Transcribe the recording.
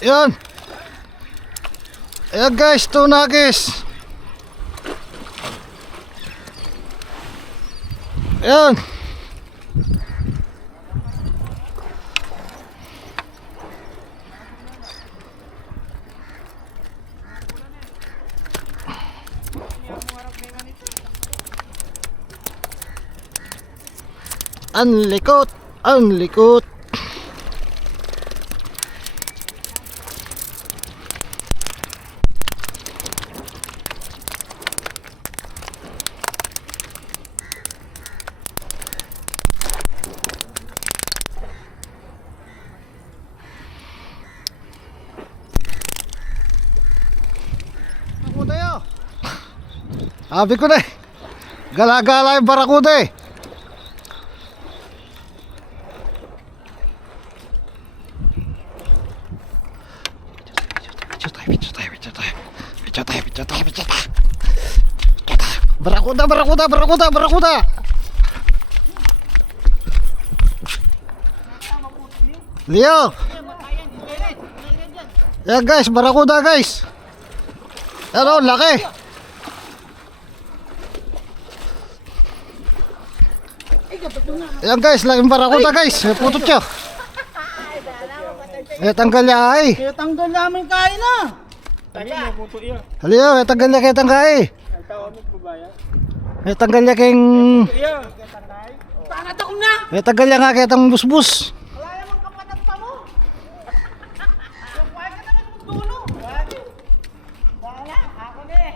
Yan. Ayan guys, tunagis. Ayan. Ang likot, ang likot. Barakuda yo. Sabi ko na eh, gala-gala yung barakuda eh. Barakuda, barakuda, barakuda, barakuda. Leo. Yan guys, barakuda guys. Hello, laki. Yan guys, laking barakuda guys. Putot siya. Tanggal niya ay. Kaya tanggal namin kain na. Halio, tanggal niya kaya tanggal ay. Tanggal niya kayong... Pangat ako na. Tanggal niya nga kaya tang busbus. Wala namang kapatag pa mo. Yung kuhay ka naman ng dulo. Wala, ako na eh.